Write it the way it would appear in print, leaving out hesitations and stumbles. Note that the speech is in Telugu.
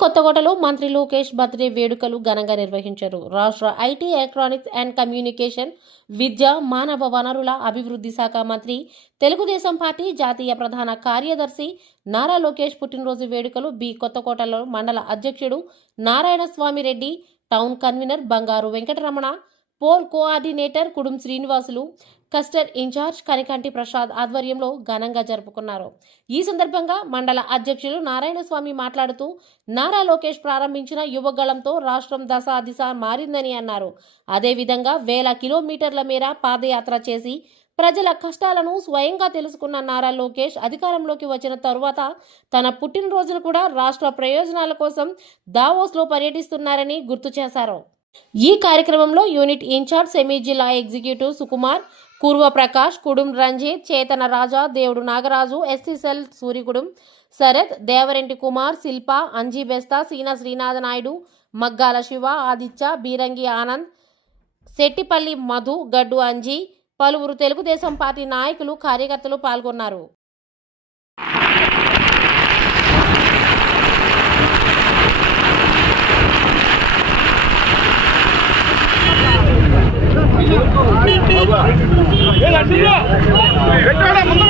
కొత్తకోటలో మంత్రి లోకేష్ బర్త్డే వేడుకలు ఘనంగా నిర్వహించారు. రాష్ట్ర ఐటీ, ఎలక్ట్రానిక్స్ అండ్ కమ్యూనికేషన్, విద్య, మానవ వనరుల అభివృద్ధి శాఖ మంత్రి, తెలుగుదేశం పార్టీ జాతీయ ప్రధాన కార్యదర్శి నారా లోకేష్ పుట్టినరోజు వేడుకలు కొత్తకోటలో మండల అధ్యక్షుడు నారాయణస్వామి రెడ్డి, టౌన్ కన్వీనర్ బంగారు Venkataramana, pole coordinator కుడుం Srinivasulu, కస్టర్ incharge కనికంటి Prasad ఆధ్వర్యంలో ఘనంగా జరుపుకున్నారు. ఈ సందర్భంగా మండల అధ్యక్షులు నారాయణస్వామి మాట్లాడుతూ నారా లోకేష్ ప్రారంభించిన యువగళంతో రాష్ట్రం దిశ మారిందని అన్నారు. అదేవిధంగా వేల కిలోమీటర్ల మేర పాదయాత్ర చేసి ప్రజల కష్టాలను స్వయంగా తెలుసుకున్న నారా లోకేష్ అధికారంలోకి వచ్చిన తరువాత తన పుట్టినరోజును కూడా రాష్ట్ర ప్రయోజనాల కోసం దావోస్లో పర్యటిస్తున్నారని గుర్తు చేశారు. ఈ కార్యక్రమంలో యూనిట్ ఇన్ఛార్జ్ సెమీ జిల్లా ఎగ్జిక్యూటివ్ సుకుమార్, పూర్వ ప్రకాష్, కుడుం రంజిత్, చేతన రాజా, దేవుడు నాగరాజు, ఎస్సీసెల్ సూరికుడుం, శరత్, దేవరెంటి కుమార్, శిల్ప, అంజీ బెస్తా, సీనా శ్రీనాథ నాయుడు, మగ్గాల శివ, ఆదిత్య, బీరంగి ఆనంద్, శెట్టిపల్లి మధు, గడ్డు అంజీ, పలువురు తెలుగుదేశం పార్టీ నాయకులు, కార్యకర్తలు పాల్గొన్నారు. ముందు